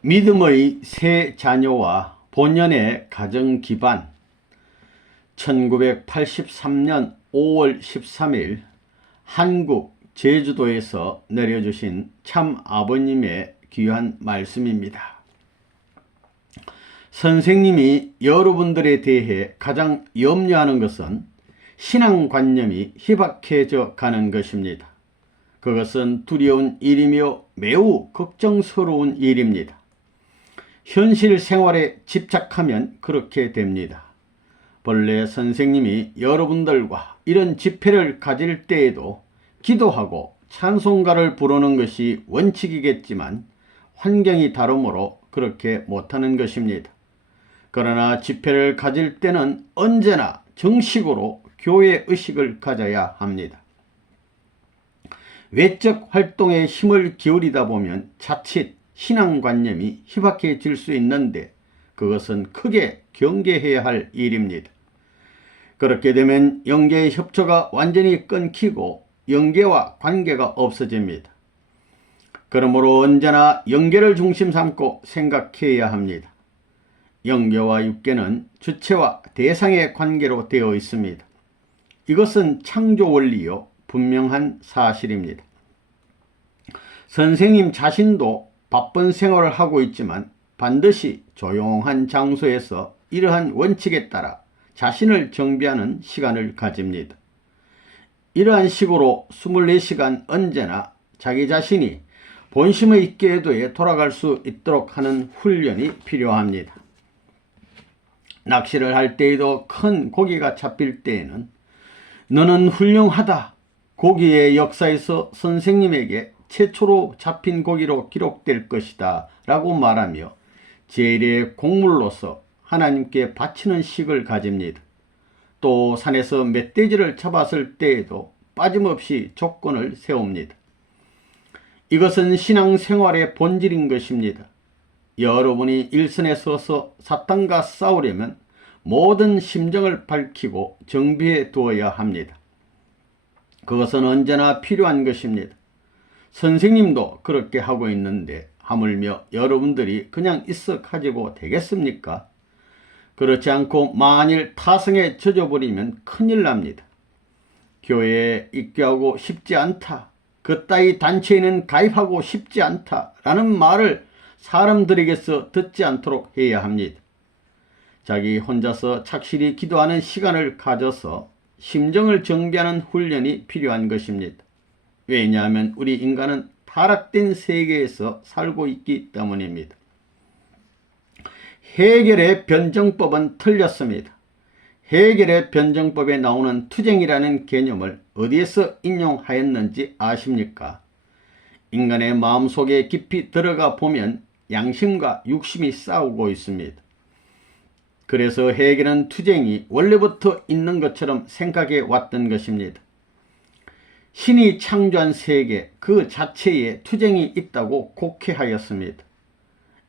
믿음의 세 자녀와 본연의 가정 기반. 1983년 5월 13일 한국 제주도에서 내려주신 참 아버님의 귀한 말씀입니다. 선생님이 여러분들에 대해 가장 염려하는 것은 신앙관념이 희박해져 가는 것입니다. 그것은 두려운 일이며 매우 걱정스러운 일입니다. 현실 생활에 집착하면 그렇게 됩니다. 본래 선생님이 여러분들과 이런 집회를 가질 때에도 기도하고 찬송가를 부르는 것이 원칙이겠지만 환경이 다르므로 그렇게 못하는 것입니다. 그러나 집회를 가질 때는 언제나 정식으로 교회 의식을 가져야 합니다. 외적 활동에 힘을 기울이다 보면 자칫 신앙관념이 희박해질 수 있는데 그것은 크게 경계해야 할 일입니다. 그렇게 되면 영계의 협조가 완전히 끊기고 영계와 관계가 없어집니다. 그러므로 언제나 영계를 중심 삼고 생각해야 합니다. 영계와 육계는 주체와 대상의 관계로 되어 있습니다. 이것은 창조 원리요 분명한 사실입니다. 선생님 자신도 바쁜 생활을 하고 있지만 반드시 조용한 장소에서 이러한 원칙에 따라 자신을 정비하는 시간을 가집니다. 이러한 식으로 24시간 언제나 자기 자신이 본심의 궤도에 돌아갈 수 있도록 하는 훈련이 필요합니다. 낚시를 할 때에도 큰 고기가 잡힐 때에는 너는 훌륭하다. 고기의 역사에서 선생님에게 최초로 잡힌 고기로 기록될 것이다 라고 말하며 제일의 곡물로서 하나님께 바치는 식을 가집니다. 또 산에서 멧돼지를 잡았을 때에도 빠짐없이 조건을 세웁니다. 이것은 신앙생활의 본질인 것입니다. 여러분이 일선에 서서 사탄과 싸우려면 모든 심정을 밝히고 정비해 두어야 합니다. 그것은 언제나 필요한 것입니다. 선생님도 그렇게 하고 있는데 하물며 여러분들이 그냥 있어 가지고 되겠습니까? 그렇지 않고 만일 타성에 젖어버리면 큰일 납니다. 교회에 입교하고 싶지 않다. 그따위 단체에는 가입하고 싶지 않다. 라는 말을 사람들에게서 듣지 않도록 해야 합니다. 자기 혼자서 착실히 기도하는 시간을 가져서 심정을 정비하는 훈련이 필요한 것입니다. 왜냐하면 우리 인간은 타락된 세계에서 살고 있기 때문입니다. 헤겔의 변정법은 틀렸습니다. 헤겔의 변정법에 나오는 투쟁이라는 개념을 어디에서 인용하였는지 아십니까? 인간의 마음속에 깊이 들어가 보면 양심과 육심이 싸우고 있습니다. 그래서 헤겔은 투쟁이 원래부터 있는 것처럼 생각해 왔던 것입니다. 신이 창조한 세계 그 자체에 투쟁이 있다고 곡해하였습니다.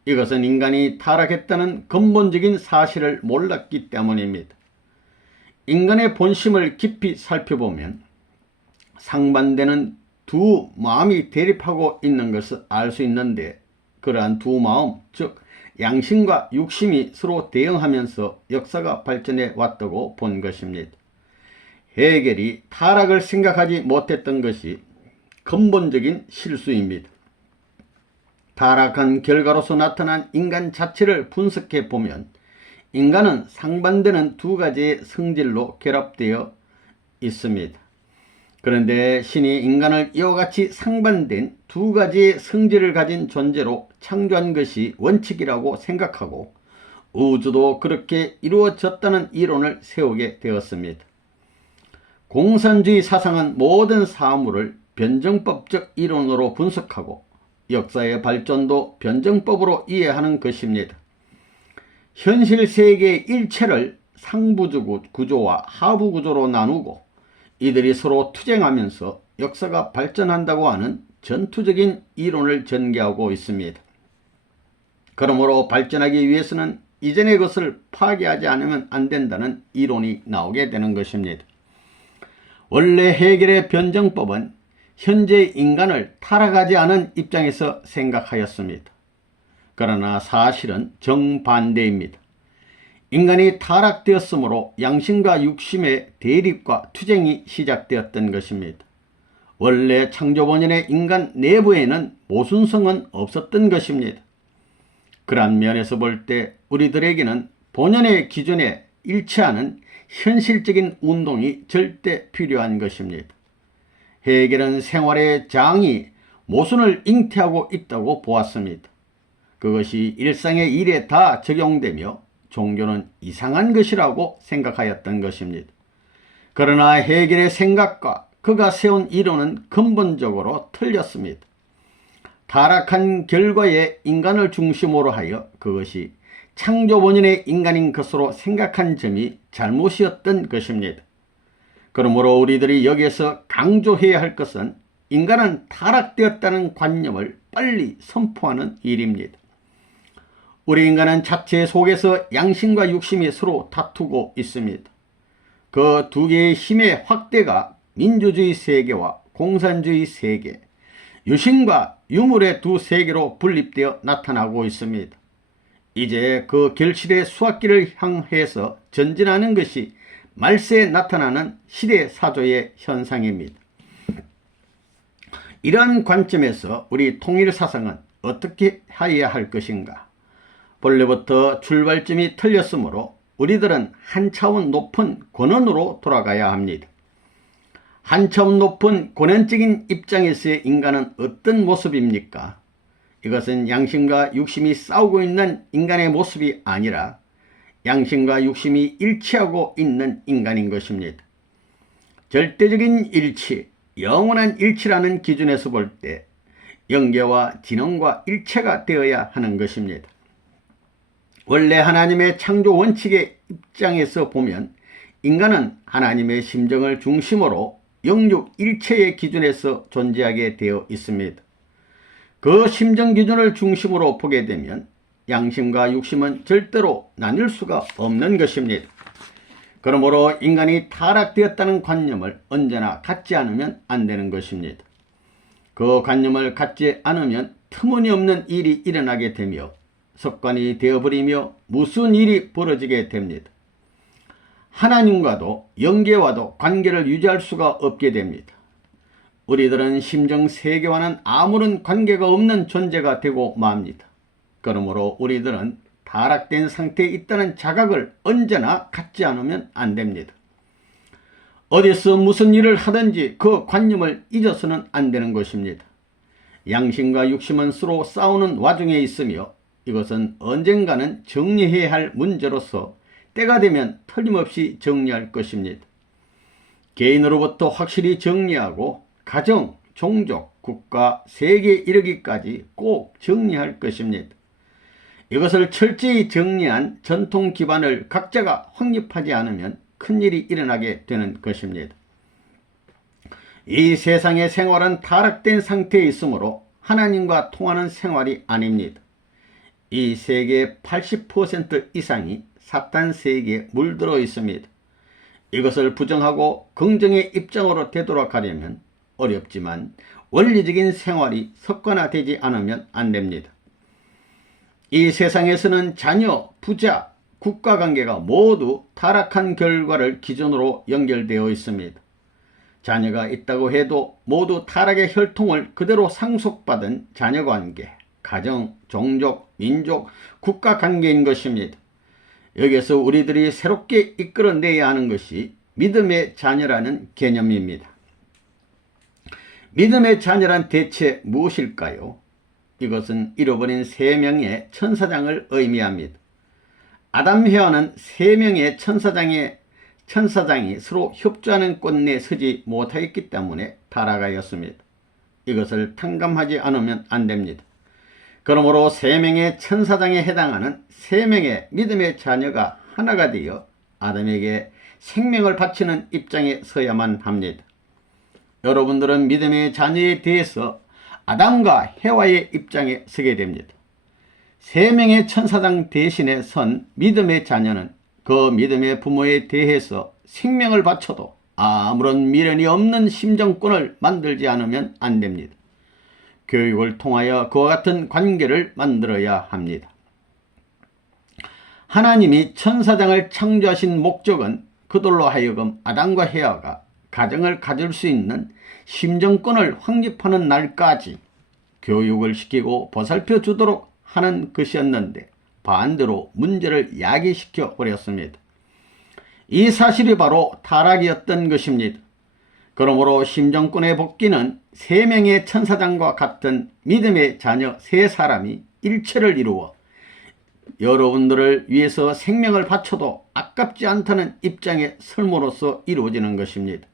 이것은 인간이 타락했다는 근본적인 사실을 몰랐기 때문입니다. 인간의 본심을 깊이 살펴보면 상반되는 두 마음이 대립하고 있는 것을 알 수 있는데 그러한 두 마음, 즉 양심과 육심이 서로 대응하면서 역사가 발전해 왔다고 본 것입니다. 헤겔이 타락을 생각하지 못했던 것이 근본적인 실수입니다. 타락한 결과로서 나타난 인간 자체를 분석해 보면 인간은 상반되는 두 가지의 성질로 결합되어 있습니다. 그런데 신이 인간을 이와 같이 상반된 두 가지의 성질을 가진 존재로 창조한 것이 원칙이라고 생각하고 우주도 그렇게 이루어졌다는 이론을 세우게 되었습니다. 공산주의 사상은 모든 사물을 변정법적 이론으로 분석하고 역사의 발전도 변정법으로 이해하는 것입니다. 현실 세계의 일체를 상부 구조와 하부 구조로 나누고 이들이 서로 투쟁하면서 역사가 발전한다고 하는 전투적인 이론을 전개하고 있습니다. 그러므로 발전하기 위해서는 이전의 것을 파괴하지 않으면 안 된다는 이론이 나오게 되는 것입니다. 원래 헤겔의 변정법은 현재 인간을 타락하지 않은 입장에서 생각하였습니다. 그러나 사실은 정반대입니다. 인간이 타락되었으므로 양심과 육심의 대립과 투쟁이 시작되었던 것입니다. 원래 창조 본연의 인간 내부에는 모순성은 없었던 것입니다. 그러한 면에서 볼 때 우리들에게는 본연의 기준에 일치하는 현실적인 운동이 절대 필요한 것입니다. 헤겔은 생활의 장이 모순을 잉태하고 있다고 보았습니다. 그것이 일상의 일에 다 적용되며 종교는 이상한 것이라고 생각하였던 것입니다. 그러나 헤겔의 생각과 그가 세운 이론은 근본적으로 틀렸습니다. 타락한 결과에 인간을 중심으로 하여 그것이 창조 본연의 인간인 것으로 생각한 점이 잘못이었던 것입니다. 그러므로 우리들이 여기에서 강조해야 할 것은 인간은 타락되었다는 관념을 빨리 선포하는 일입니다. 우리 인간은 자체 속에서 양심과 육심이 서로 다투고 있습니다. 그 두 개의 힘의 확대가 민주주의 세계와 공산주의 세계, 유신과 유물의 두 세계로 분립되어 나타나고 있습니다. 이제 그 결실의 수확기를 향해서 전진하는 것이 말세에 나타나는 시대사조의 현상입니다. 이러한 관점에서 우리 통일사상은 어떻게 하여야 할 것인가? 본래부터 출발점이 틀렸으므로 우리들은 한 차원 높은 권원으로 돌아가야 합니다. 한 차원 높은 권원적인 입장에서의 인간은 어떤 모습입니까? 이것은 양심과 육심이 싸우고 있는 인간의 모습이 아니라 양심과 육심이 일치하고 있는 인간인 것입니다. 절대적인 일치, 영원한 일치라는 기준에서 볼 때 영계와 진영과 일체가 되어야 하는 것입니다. 원래 하나님의 창조 원칙의 입장에서 보면 인간은 하나님의 심정을 중심으로 영육 일체의 기준에서 존재하게 되어 있습니다. 그 심정 기준을 중심으로 보게 되면 양심과 육심은 절대로 나뉠 수가 없는 것입니다. 그러므로 인간이 타락되었다는 관념을 언제나 갖지 않으면 안 되는 것입니다. 그 관념을 갖지 않으면 터무니없는 일이 일어나게 되며 습관이 되어버리며 무슨 일이 벌어지게 됩니다. 하나님과도 영계와도 관계를 유지할 수가 없게 됩니다. 우리들은 심정 세계와는 아무런 관계가 없는 존재가 되고 맙니다. 그러므로 우리들은 타락된 상태에 있다는 자각을 언제나 갖지 않으면 안 됩니다. 어디서 무슨 일을 하든지 그 관념을 잊어서는 안 되는 것입니다. 양심과 육심은 서로 싸우는 와중에 있으며 이것은 언젠가는 정리해야 할 문제로서 때가 되면 틀림없이 정리할 것입니다. 개인으로부터 확실히 정리하고 가정, 종족, 국가, 세계에 이르기까지 꼭 정리할 것입니다. 이것을 철저히 정리한 전통 기반을 각자가 확립하지 않으면 큰일이 일어나게 되는 것입니다. 이 세상의 생활은 타락된 상태에 있으므로 하나님과 통하는 생활이 아닙니다. 이 세계의 80% 이상이 사탄 세계에 물들어 있습니다. 이것을 부정하고 긍정의 입장으로 되돌아가려면 어렵지만 원리적인 생활이 습관화되지 않으면 안 됩니다. 이 세상에서는 자녀, 부자, 국가관계가 모두 타락한 결과를 기준으로 연결되어 있습니다. 자녀가 있다고 해도 모두 타락의 혈통을 그대로 상속받은 자녀관계, 가정, 종족, 민족, 국가관계인 것입니다. 여기에서 우리들이 새롭게 이끌어내야 하는 것이 믿음의 자녀라는 개념입니다. 믿음의 자녀란 대체 무엇일까요? 이것은 잃어버린 세 명의 천사장을 의미합니다. 아담 헤와는 세 명의 천사장이 서로 협조하는 꼰내에 서지 못하였기 때문에 타락하였습니다. 이것을 탕감하지 않으면 안 됩니다. 그러므로 세 명의 천사장에 해당하는 세 명의 믿음의 자녀가 하나가 되어 아담에게 생명을 바치는 입장에 서야만 합니다. 여러분들은 믿음의 자녀에 대해서 아담과 헤와의 입장에 서게 됩니다. 세 명의 천사장 대신에 선 믿음의 자녀는 그 믿음의 부모에 대해서 생명을 바쳐도 아무런 미련이 없는 심정권을 만들지 않으면 안 됩니다. 교육을 통하여 그와 같은 관계를 만들어야 합니다. 하나님이 천사장을 창조하신 목적은 그들로 하여금 아담과 헤아가 가정을 가질 수 있는 심정권을 확립하는 날까지 교육을 시키고 보살펴 주도록 하는 것이었는데 반대로 문제를 야기시켜 버렸습니다. 이 사실이 바로 타락이었던 것입니다. 그러므로 심정권의 복귀는 3명의 천사장과 같은 믿음의 자녀 3사람이 일체를 이루어 여러분들을 위해서 생명을 바쳐도 아깝지 않다는 입장에 설모로서 이루어지는 것입니다.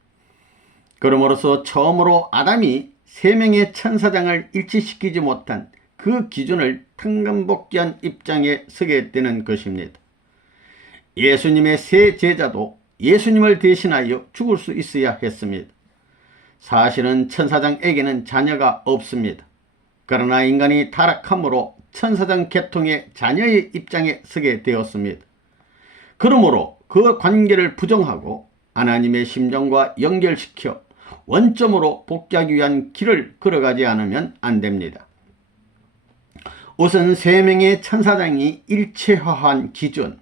그러므로서 처음으로 아담이 3명의 천사장을 일치시키지 못한 그 기준을 탕감복귀한 입장에 서게 되는 것입니다. 예수님의 세 제자도 예수님을 대신하여 죽을 수 있어야 했습니다. 사실은 천사장에게는 자녀가 없습니다. 그러나 인간이 타락함으로 천사장 계통의 자녀의 입장에 서게 되었습니다. 그러므로 그 관계를 부정하고 하나님의 심정과 연결시켜 원점으로 복귀하기 위한 길을 걸어가지 않으면 안 됩니다. 우선 3명의 천사장이 일체화한 기준,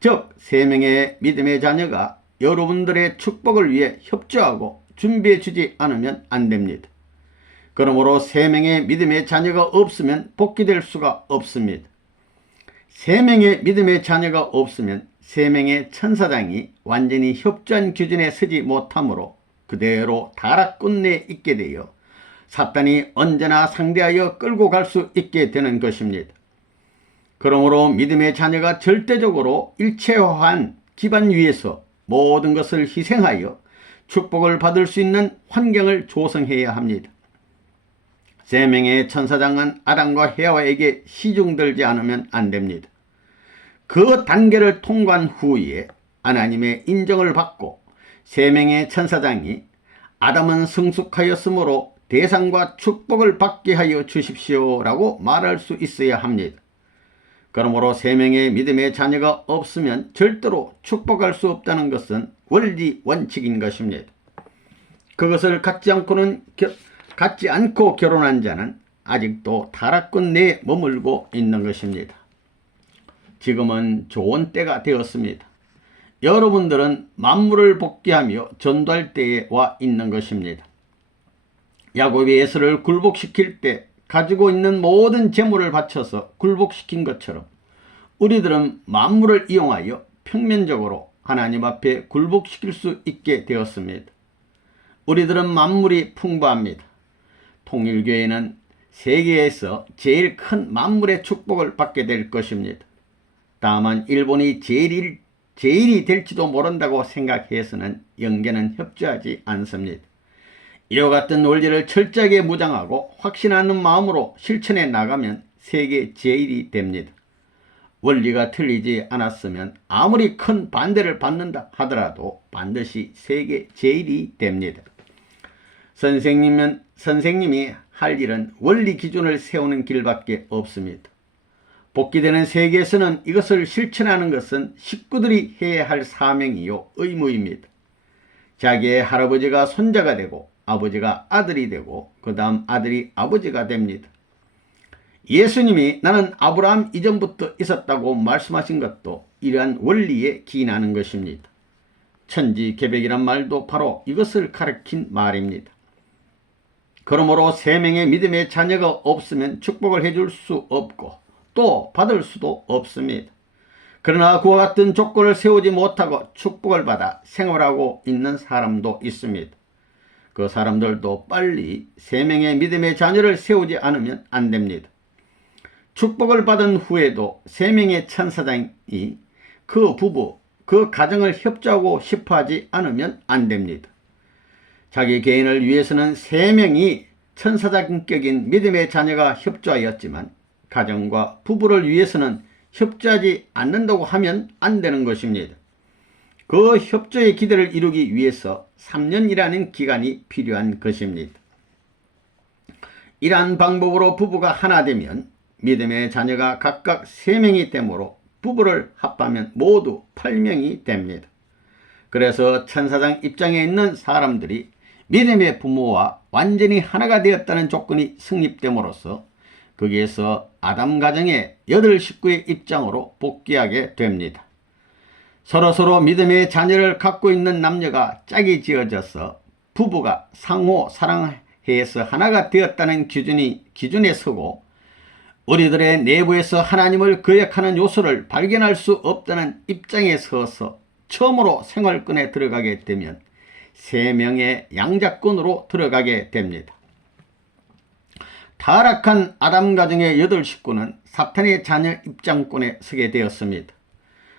즉 3명의 믿음의 자녀가 여러분들의 축복을 위해 협조하고 준비해 주지 않으면 안 됩니다. 그러므로 3명의 믿음의 자녀가 없으면 복귀될 수가 없습니다. 3명의 믿음의 자녀가 없으면 3명의 천사장이 완전히 협조한 기준에 서지 못하므로 그대로 타락 끝내에 있게 되어 사탄이 언제나 상대하여 끌고 갈 수 있게 되는 것입니다. 그러므로 믿음의 자녀가 절대적으로 일체화한 기반 위에서 모든 것을 희생하여 축복을 받을 수 있는 환경을 조성해야 합니다. 3명의 천사장은 아담과 헤아에게 시중들지 않으면 안 됩니다. 그 단계를 통과한 후에 하나님의 인정을 받고 3명의 천사장이 아담은 성숙하였으므로 대상과 축복을 받게 하여 주십시오 라고 말할 수 있어야 합니다. 그러므로 3명의 믿음의 자녀가 없으면 절대로 축복할 수 없다는 것은 원리 원칙인 것입니다. 그것을 갖지 않고 결혼한 자는 아직도 타락권 내에 머물고 있는 것입니다. 지금은 좋은 때가 되었습니다. 여러분들은 만물을 복귀하며 전도할 때에 와 있는 것입니다. 야곱이 에서를 굴복시킬 때 가지고 있는 모든 재물을 바쳐서 굴복시킨 것처럼 우리들은 만물을 이용하여 평면적으로 하나님 앞에 굴복시킬 수 있게 되었습니다. 우리들은 만물이 풍부합니다. 통일교회는 세계에서 제일 큰 만물의 축복을 받게 될 것입니다. 다만 일본이 제일이 될지도 모른다고 생각해서는 영계는 협조하지 않습니다. 이와 같은 원리를 철저하게 무장하고 확신하는 마음으로 실천해 나가면 세계 제일이 됩니다. 원리가 틀리지 않았으면 아무리 큰 반대를 받는다 하더라도 반드시 세계 제일이 됩니다. 선생님이 할 일은 원리 기준을 세우는 길밖에 없습니다. 복귀되는 세계에서는 이것을 실천하는 것은 식구들이 해야 할 사명이요 의무입니다. 자기의 할아버지가 손자가 되고 아버지가 아들이 되고 그 다음 아들이 아버지가 됩니다. 예수님이 나는 아브라함 이전부터 있었다고 말씀하신 것도 이러한 원리에 기인하는 것입니다. 천지개벽이란 말도 바로 이것을 가리킨 말입니다. 그러므로 3명의 믿음의 자녀가 없으면 축복을 해줄 수 없고 또 받을 수도 없습니다. 그러나 그와 같은 조건을 세우지 못하고 축복을 받아 생활하고 있는 사람도 있습니다. 그 사람들도 빨리 3명의 믿음의 자녀를 세우지 않으면 안 됩니다. 축복을 받은 후에도 3명의 천사장이 그 부부, 그 가정을 협조하고 싶어하지 않으면 안 됩니다. 자기 개인을 위해서는 3명이 천사장격인 믿음의 자녀가 협조하였지만 가정과 부부를 위해서는 협조하지 않는다고 하면 안 되는 것입니다. 그 협조의 기대를 이루기 위해서 3년이라는 기간이 필요한 것입니다. 이러한 방법으로 부부가 하나 되면 믿음의 자녀가 각각 3명이 되므로 부부를 합하면 모두 8명이 됩니다. 그래서 천사장 입장에 있는 사람들이 믿음의 부모와 완전히 하나가 되었다는 조건이 성립됨으로써 거기에서 아담 가정의 8식구의 입장으로 복귀하게 됩니다. 서로서로 믿음의 자녀를 갖고 있는 남녀가 짝이 지어져서 부부가 상호 사랑해서 하나가 되었다는 기준에 서고 우리들의 내부에서 하나님을 거역하는 요소를 발견할 수 없다는 입장에 서서 처음으로 생활권에 들어가게 되면 3명의 양자권으로 들어가게 됩니다. 타락한 아담 가정의 8식구는 사탄의 자녀 입장권에 서게 되었습니다.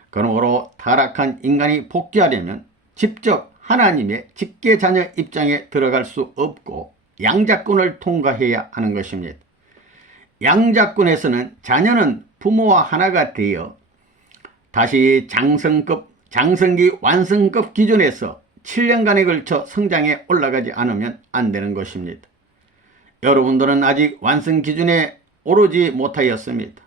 그러므로 타락한 인간이 복귀하려면 직접 하나님의 직계 자녀 입장에 들어갈 수 없고 양자권을 통과해야 하는 것입니다. 양자권에서는 자녀는 부모와 하나가 되어 다시 장성기 완성급 기준에서 7년간에 걸쳐 성장에 올라가지 않으면 안 되는 것입니다. 여러분들은 아직 완성 기준에 오르지 못하였습니다.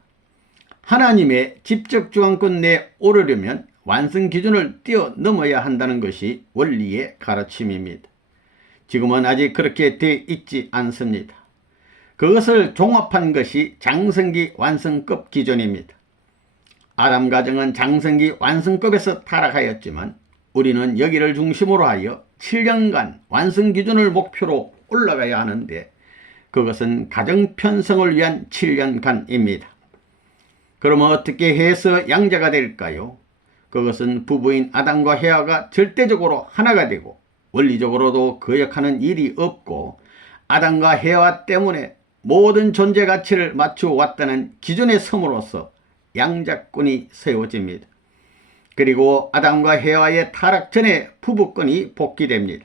하나님의 직접 주관권 내에 오르려면 완성 기준을 뛰어넘어야 한다는 것이 원리의 가르침입니다. 지금은 아직 그렇게 돼 있지 않습니다. 그것을 종합한 것이 장성기 완성급 기준입니다. 아담 가정은 장성기 완성급에서 타락하였지만 우리는 여기를 중심으로 하여 7년간 완성 기준을 목표로 올라가야 하는데 그것은 가정 편성을 위한 7년간입니다. 그러면 어떻게 해서 양자가 될까요? 그것은 부부인 아담과 헤아가 절대적으로 하나가 되고 원리적으로도 거역하는 일이 없고 아담과 헤아 때문에 모든 존재 가치를 맞추어 왔다는 기준에 섬으로써 양자권이 세워집니다. 그리고 아담과 헤아의 타락 전에 부부권이 복귀됩니다.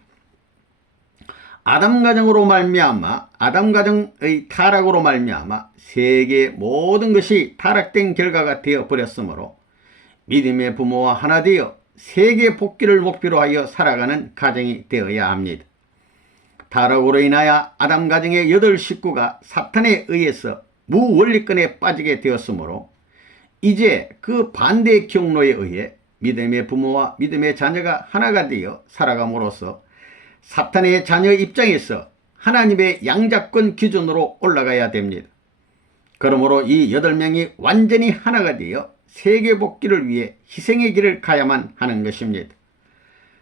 아담 가정으로 말미암아 아담 가정의 타락으로 말미암아 세계의 모든 것이 타락된 결과가 되어 버렸으므로 믿음의 부모와 하나 되어 세계 복귀를 목표로 하여 살아가는 가정이 되어야 합니다. 타락으로 인하여 아담 가정의 8식구가 사탄에 의해서 무원리권에 빠지게 되었으므로 이제 그 반대의 경로에 의해 믿음의 부모와 믿음의 자녀가 하나가 되어 살아감으로써 사탄의 자녀 입장에서 하나님의 양자권 기준으로 올라가야 됩니다. 그러므로 이 8명이 완전히 하나가 되어 세계 복귀를 위해 희생의 길을 가야만 하는 것입니다.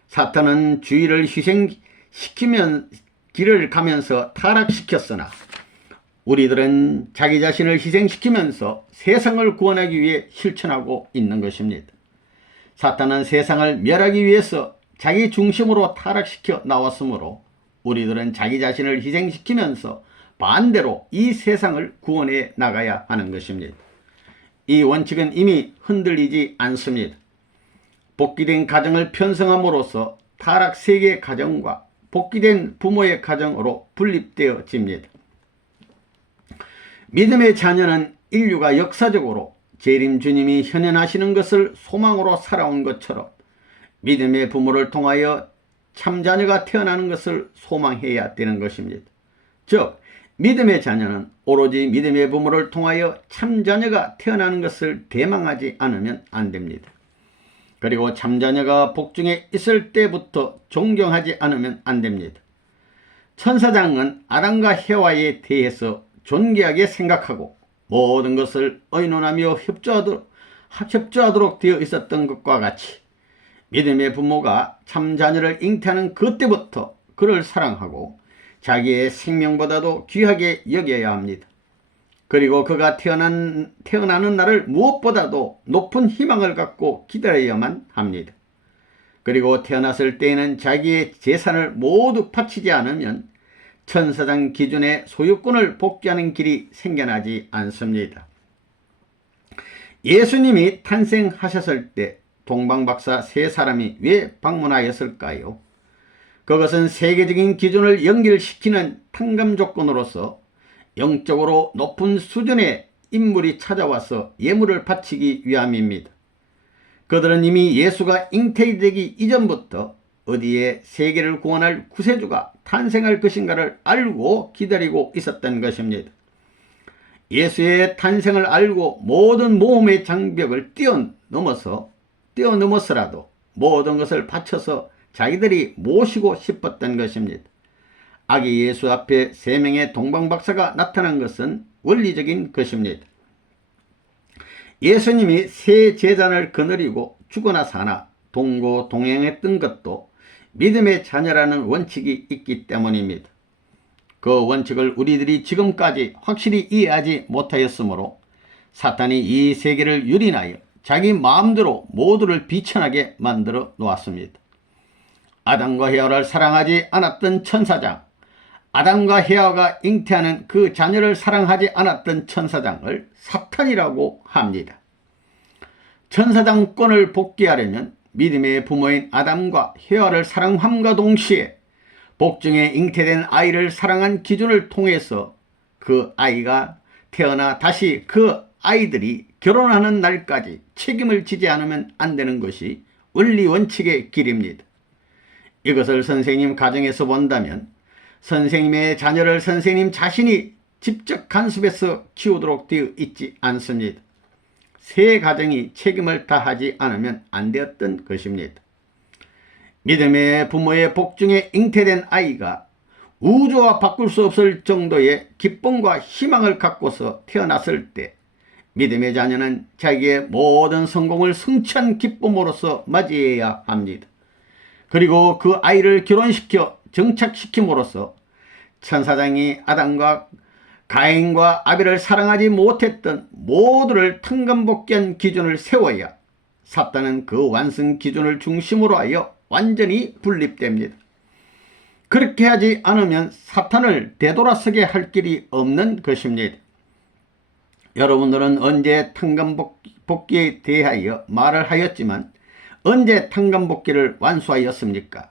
사탄은 주의를 희생시키면 길을 가면서 타락시켰으나 우리들은 자기 자신을 희생시키면서 세상을 구원하기 위해 실천하고 있는 것입니다. 사탄은 세상을 멸하기 위해서 자기 중심으로 타락시켜 나왔으므로 우리들은 자기 자신을 희생시키면서 반대로 이 세상을 구원해 나가야 하는 것입니다. 이 원칙은 이미 흔들리지 않습니다. 복귀된 가정을 편성함으로써 타락 세계의 가정과 복귀된 부모의 가정으로 분립되어집니다. 믿음의 자녀는 인류가 역사적으로 재림 주님이 현현하시는 것을 소망으로 살아온 것처럼 믿음의 부모를 통하여 참자녀가 태어나는 것을 소망해야 되는 것입니다. 즉 믿음의 자녀는 오로지 믿음의 부모를 통하여 참자녀가 태어나는 것을 대망하지 않으면 안 됩니다. 그리고 참자녀가 복중에 있을 때부터 존경하지 않으면 안 됩니다. 천사장은 아담과 헤와에 대해서 존귀하게 생각하고 모든 것을 의논하며 협조하도록 되어 있었던 것과 같이 믿음의 부모가 참자녀를 잉태하는 그때부터 그를 사랑하고 자기의 생명보다도 귀하게 여겨야 합니다. 그리고 그가 태어나는 날을 무엇보다도 높은 희망을 갖고 기다려야만 합니다. 그리고 태어났을 때에는 자기의 재산을 모두 바치지 않으면 천사장 기준의 소유권을 복귀하는 길이 생겨나지 않습니다. 예수님이 탄생하셨을 때 동방박사 3사람이 왜 방문하였을까요? 그것은 세계적인 기준을 연결시키는 탕감 조건으로서 영적으로 높은 수준의 인물이 찾아와서 예물을 바치기 위함입니다. 그들은 이미 예수가 잉태되기 이전부터 어디에 세계를 구원할 구세주가 탄생할 것인가를 알고 기다리고 있었던 것입니다. 예수의 탄생을 알고 모든 모험의 장벽을 뛰어넘어서라도 모든 것을 바쳐서 자기들이 모시고 싶었던 것입니다. 아기 예수 앞에 3명의 동방박사가 나타난 것은 원리적인 것입니다. 예수님이 세 제자를 거느리고 죽거나 사나 동고동행했던 것도 믿음의 자녀라는 원칙이 있기 때문입니다. 그 원칙을 우리들이 지금까지 확실히 이해하지 못하였으므로 사탄이 이 세계를 유린하여 자기 마음대로 모두를 비천하게 만들어 놓았습니다. 아담과 헤아를 사랑하지 않았던 천사장, 아담과 헤아가 잉태하는 그 자녀를 사랑하지 않았던 천사장을 사탄이라고 합니다. 천사장권을 복귀하려면 믿음의 부모인 아담과 헤아를 사랑함과 동시에 복중에 잉태된 아이를 사랑한 기준을 통해서 그 아이가 태어나 다시 그 아이들이 결혼하는 날까지 책임을 지지 않으면 안 되는 것이 원리 원칙의 길입니다. 이것을 선생님 가정에서 본다면 선생님의 자녀를 선생님 자신이 직접 간섭해서 키우도록 되어 있지 않습니다. 새 가정이 책임을 다하지 않으면 안 되었던 것입니다. 믿음의 부모의 복중에 잉태된 아이가 우주와 바꿀 수 없을 정도의 기쁨과 희망을 갖고서 태어났을 때 믿음의 자녀는 자기의 모든 성공을 성취한 기쁨으로써 맞이해야 합니다. 그리고 그 아이를 결혼시켜 정착시킴으로써 천사장이 아담과 가인과 아벨을 사랑하지 못했던 모두를 탕감복귀한 기준을 세워야 사탄은 그 완성 기준을 중심으로 하여 완전히 분립됩니다. 그렇게 하지 않으면 사탄을 되돌아서게 할 길이 없는 것입니다. 여러분들은 언제 탕감복귀에 대하여 말을 하였지만 언제 탕감복귀를 완수하였습니까?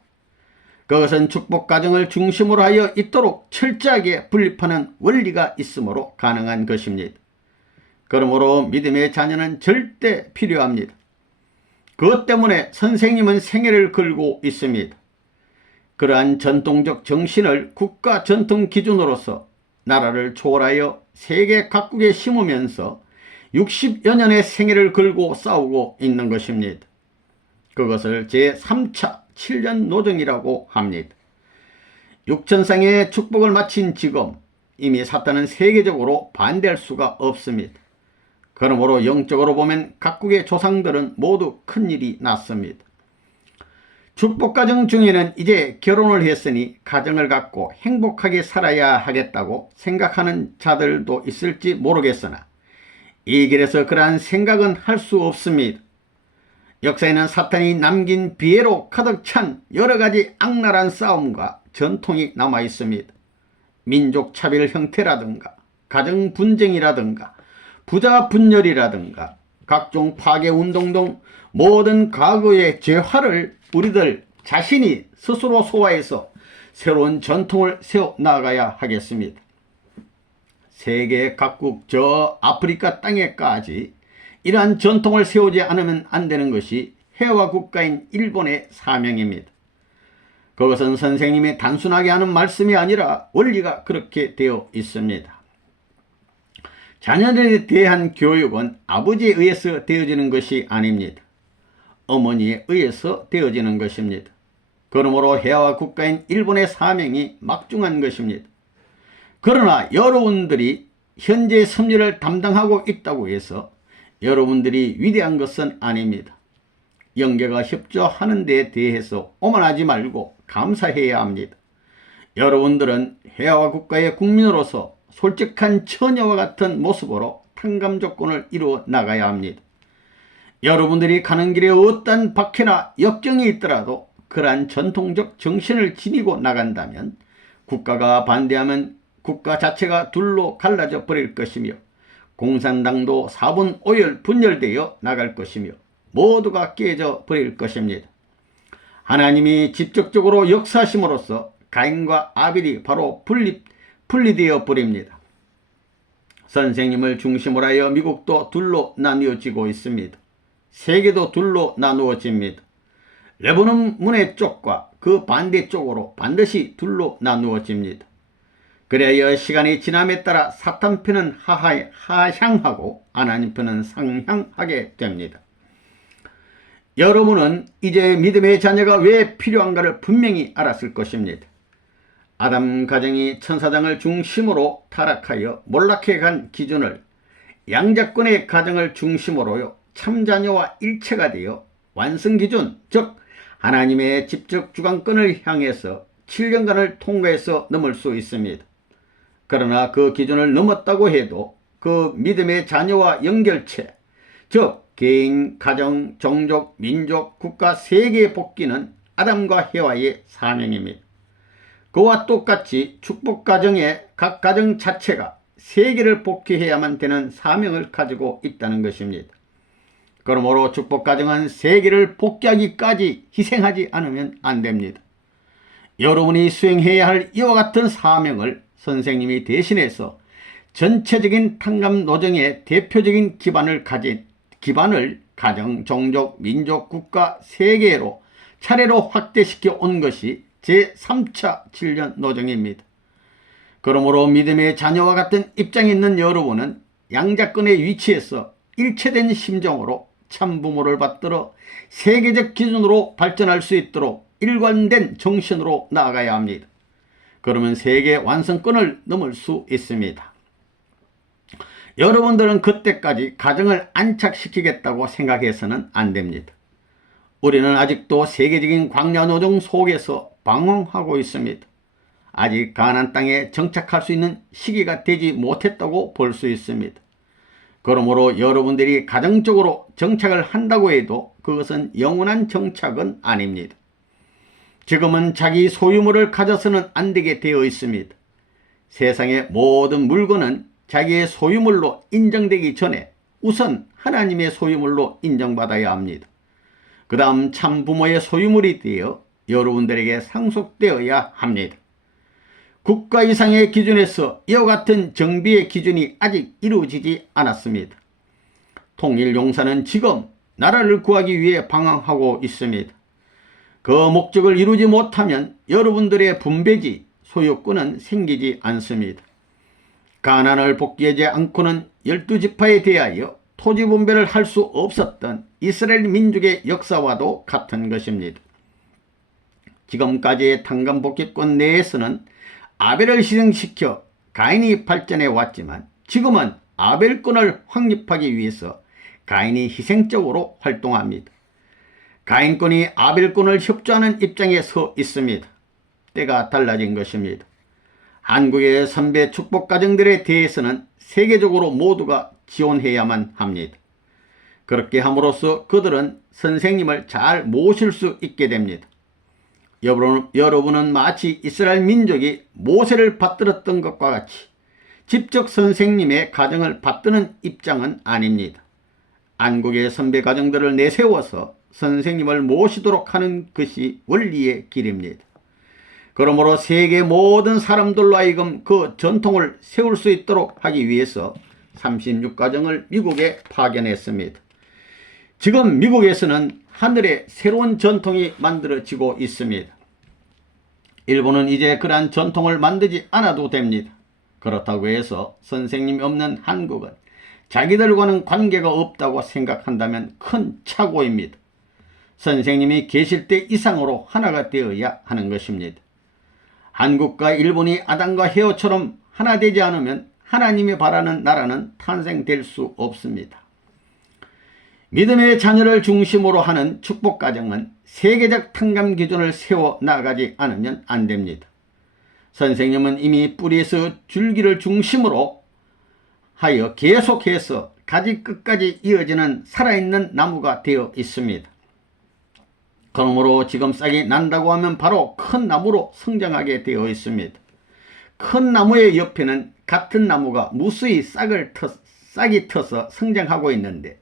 그것은 축복가정을 중심으로 하여 있도록 철저하게 분립하는 원리가 있으므로 가능한 것입니다. 그러므로 믿음의 자녀는 절대 필요합니다. 그것 때문에 선생님은 생애를 걸고 있습니다. 그러한 전통적 정신을 국가 전통 기준으로서 나라를 초월하여 세계 각국에 심으면서 60여 년의 생애를 걸고 싸우고 있는 것입니다. 그것을 제3차 7년 노정이라고 합니다. 육천상의 축복을 마친 지금 이미 사탄은 세계적으로 반대할 수가 없습니다. 그러므로 영적으로 보면 각국의 조상들은 모두 큰일이 났습니다. 축복가정 중에는 이제 결혼을 했으니 가정을 갖고 행복하게 살아야 하겠다고 생각하는 자들도 있을지 모르겠으나 이 길에서 그러한 생각은 할 수 없습니다. 역사에는 사탄이 남긴 비애로 가득 찬 여러가지 악랄한 싸움과 전통이 남아 있습니다. 민족 차별 형태라든가 가정 분쟁이라든가 부자 분열이라든가 각종 파괴 운동 등 모든 과거의 죄화를 우리들 자신이 스스로 소화해서 새로운 전통을 세워나가야 하겠습니다. 세계 각국 저 아프리카 땅에까지 이러한 전통을 세우지 않으면 안 되는 것이 해와 국가인 일본의 사명입니다. 그것은 선생님이 단순하게 하는 말씀이 아니라 원리가 그렇게 되어 있습니다. 자녀들에 대한 교육은 아버지에 의해서 되어지는 것이 아닙니다. 어머니에 의해서 되어지는 것입니다. 그러므로 해와 국가인 일본의 사명이 막중한 것입니다. 그러나 여러분들이 현재 섭리를 담당하고 있다고 해서 여러분들이 위대한 것은 아닙니다. 영계가 협조하는 데 대해서 오만하지 말고 감사해야 합니다. 여러분들은 해와 국가의 국민으로서 솔직한 처녀와 같은 모습으로 탕감 조건을 이루어 나가야 합니다. 여러분들이 가는 길에 어떤 박해나 역경이 있더라도 그러한 전통적 정신을 지니고 나간다면 국가가 반대하면 국가 자체가 둘로 갈라져 버릴 것이며 공산당도 4분 5열 분열되어 나갈 것이며 모두가 깨져 버릴 것입니다. 하나님이 직접적으로 역사하심으로써 가인과 아벨이 바로 분리되어 버립니다. 선생님을 중심으로 하여 미국도 둘로 나뉘어지고 있습니다. 세계도 둘로 나누어집니다. 레바논 문의 쪽과 그 반대쪽으로 반드시 둘로 나누어집니다. 그래야 시간이 지남에 따라 사탄 편은 하향하고 하나님 편은 상향하게 됩니다. 여러분은 이제 믿음의 자녀가 왜 필요한가를 분명히 알았을 것입니다. 아담 가정이 천사장을 중심으로 타락하여 몰락해 간 기준을 양자권의 가정을 중심으로요 참자녀와 일체가 되어 완성기준, 즉 하나님의 직접 주관권을 향해서 7년간을 통과해서 넘을 수 있습니다. 그러나 그 기준을 넘었다고 해도 그 믿음의 자녀와 연결체, 즉 개인, 가정, 종족, 민족, 국가, 세계의 복귀는 아담과 해와의 사명입니다. 그와 똑같이 축복가정의 각 가정 자체가 세계를 복귀해야만 되는 사명을 가지고 있다는 것입니다. 그러므로 축복가정은 세계를 복귀하기까지 희생하지 않으면 안 됩니다. 여러분이 수행해야 할 이와 같은 사명을 선생님이 대신해서 전체적인 탕감 노정의 대표적인 기반을 가정, 종족, 민족, 국가, 세계로 차례로 확대시켜 온 것이 제3차 7년 노정입니다. 그러므로 믿음의 자녀와 같은 입장에 있는 여러분은 양자권의 위치에서 일체된 심정으로 참부모를 받들어 세계적 기준으로 발전할 수 있도록 일관된 정신으로 나아가야 합니다. 그러면 세계 완성권을 넘을 수 있습니다. 여러분들은 그때까지 가정을 안착시키겠다고 생각해서는 안 됩니다. 우리는 아직도 세계적인 광야 노정 속에서 방황하고 있습니다. 아직 가나안 땅에 정착할 수 있는 시기가 되지 못했다고 볼 수 있습니다. 그러므로 여러분들이 가정적으로 정착을 한다고 해도 그것은 영원한 정착은 아닙니다. 지금은 자기 소유물을 가져서는 안 되게 되어 있습니다. 세상의 모든 물건은 자기의 소유물로 인정되기 전에 우선 하나님의 소유물로 인정받아야 합니다. 그 다음 참부모의 소유물이 되어 여러분들에게 상속되어야 합니다. 국가 이상의 기준에서 이와 같은 정비의 기준이 아직 이루어지지 않았습니다. 통일용사는 지금 나라를 구하기 위해 방황하고 있습니다. 그 목적을 이루지 못하면 여러분들의 분배지, 소유권은 생기지 않습니다. 가나안을 복귀하지 않고는 12지파에 대하여 토지 분배를 할 수 없었던 이스라엘 민족의 역사와도 같은 것입니다. 지금까지의 탕감 복귀권 내에서는 아벨을 희생시켜 가인이 발전해 왔지만 지금은 아벨권을 확립하기 위해서 가인이 희생적으로 활동합니다. 가인권이 아벨권을 협조하는 입장에 서 있습니다. 때가 달라진 것입니다. 한국의 선배 축복가정들에 대해서는 세계적으로 모두가 지원해야만 합니다. 그렇게 함으로써 그들은 선생님을 잘 모실 수 있게 됩니다. 여러분은 마치 이스라엘 민족이 모세를 받들었던 것과 같이 직접 선생님의 가정을 받드는 입장은 아닙니다. 한국의 선배 가정들을 내세워서 선생님을 모시도록 하는 것이 원리의 길입니다. 그러므로 세계 모든 사람들로 하여금 그 전통을 세울 수 있도록 하기 위해서 36가정을 미국에 파견했습니다. 지금 미국에서는 하늘에 새로운 전통이 만들어지고 있습니다. 일본은 이제 그러한 전통을 만들지 않아도 됩니다. 그렇다고 해서 선생님이 없는 한국은 자기들과는 관계가 없다고 생각한다면 큰 착오입니다. 선생님이 계실 때 이상으로 하나가 되어야 하는 것입니다. 한국과 일본이 아담과 헤어처럼 하나 되지 않으면 하나님이 바라는 나라는 탄생될 수 없습니다. 믿음의 자녀를 중심으로 하는 축복가정은 세계적 탕감 기준을 세워 나가지 않으면 안 됩니다. 선생님은 이미 뿌리에서 줄기를 중심으로 하여 계속해서 가지 끝까지 이어지는 살아있는 나무가 되어 있습니다. 그러므로 지금 싹이 난다고 하면 바로 큰 나무로 성장하게 되어 있습니다. 큰 나무의 옆에는 같은 나무가 무수히 싹이 터서 성장하고 있는데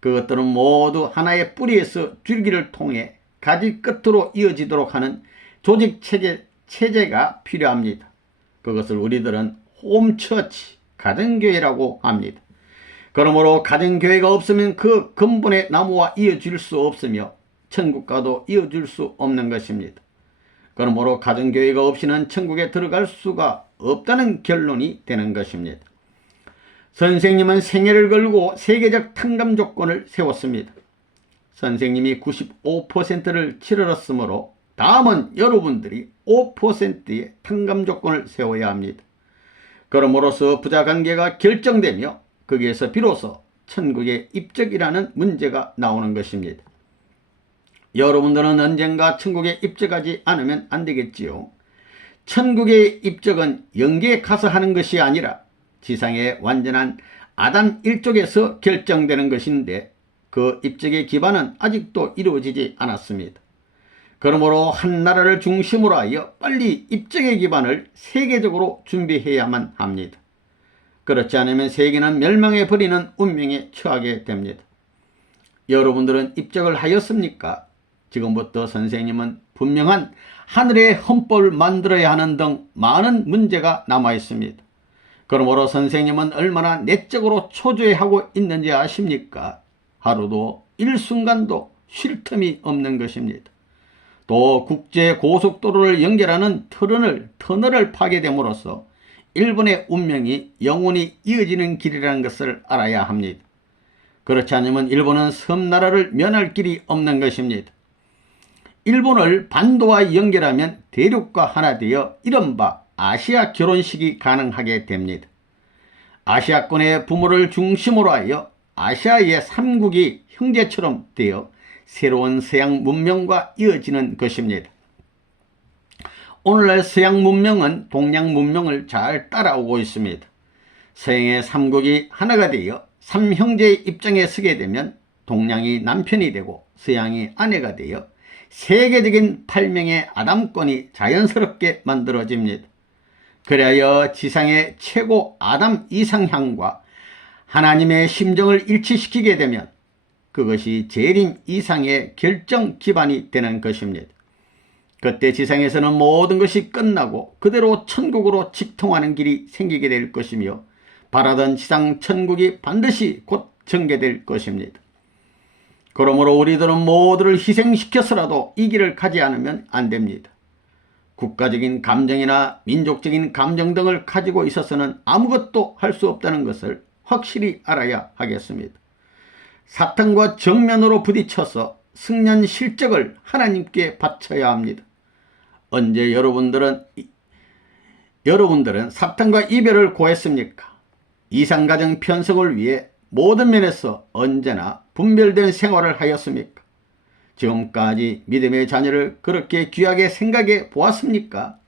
그것들은 모두 하나의 뿌리에서 줄기를 통해 가지 끝으로 이어지도록 하는 조직 체제가 필요합니다. 그것을 우리들은 홈처치, 가정교회라고 합니다. 그러므로 가정교회가 없으면 그 근본의 나무와 이어질 수 없으며 천국과도 이어질 수 없는 것입니다. 그러므로 가정교회가 없이는 천국에 들어갈 수가 없다는 결론이 되는 것입니다. 선생님은 생애를 걸고 세계적 탕감 조건을 세웠습니다. 선생님이 95%를 치르렀으므로 다음은 여러분들이 5%의 탕감 조건을 세워야 합니다. 그럼으로써 부자관계가 결정되며 거기에서 비로소 천국의 입적이라는 문제가 나오는 것입니다. 여러분들은 언젠가 천국에 입적하지 않으면 안 되겠지요. 천국의 입적은 영계에 가서 하는 것이 아니라 지상의 완전한 아담 일족에서 결정되는 것인데 그 입적의 기반은 아직도 이루어지지 않았습니다. 그러므로 한 나라를 중심으로 하여 빨리 입적의 기반을 세계적으로 준비해야만 합니다. 그렇지 않으면 세계는 멸망해 버리는 운명에 처하게 됩니다. 여러분들은 입적을 하였습니까? 지금부터 선생님은 분명한 하늘의 헌법을 만들어야 하는 등 많은 문제가 남아 있습니다. 그러므로 선생님은 얼마나 내적으로 초조해하고 있는지 아십니까? 하루도 일순간도 쉴 틈이 없는 것입니다. 또 국제 고속도로를 연결하는 터널을 파게 됨으로써 일본의 운명이 영원히 이어지는 길이라는 것을 알아야 합니다. 그렇지 않으면 일본은 섬나라를 면할 길이 없는 것입니다. 일본을 반도와 연결하면 대륙과 하나 되어 이른바 아시아 결혼식이 가능하게 됩니다. 아시아권의 부모를 중심으로 하여 아시아의 3국이 형제처럼 되어 새로운 서양 문명과 이어지는 것입니다. 오늘날 서양 문명은 동양 문명을 잘 따라오고 있습니다. 서양의 3국이 하나가 되어 3형제의 입장에 서게 되면 동양이 남편이 되고 서양이 아내가 되어 세계적인 8명의 아담권이 자연스럽게 만들어집니다. 그리하여 지상의 최고 아담 이상향과 하나님의 심정을 일치시키게 되면 그것이 재림 이상의 결정 기반이 되는 것입니다. 그때 지상에서는 모든 것이 끝나고 그대로 천국으로 직통하는 길이 생기게 될 것이며 바라던 지상 천국이 반드시 곧 전개될 것입니다. 그러므로 우리들은 모두를 희생시켜서라도 이 길을 가지 않으면 안 됩니다. 국가적인 감정이나 민족적인 감정 등을 가지고 있어서는 아무것도 할 수 없다는 것을 확실히 알아야 하겠습니다. 사탄과 정면으로 부딪혀서 승련 실적을 하나님께 바쳐야 합니다. 언제 여러분들은 사탄과 이별을 고했습니까? 이상가정 편성을 위해 모든 면에서 언제나 분별된 생활을 하였습니까? 지금까지 믿음의 자녀를 그렇게 귀하게 생각해 보았습니까?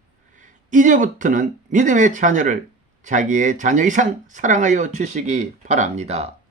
이제부터는 믿음의 자녀를 자기의 자녀 이상 사랑하여 주시기 바랍니다.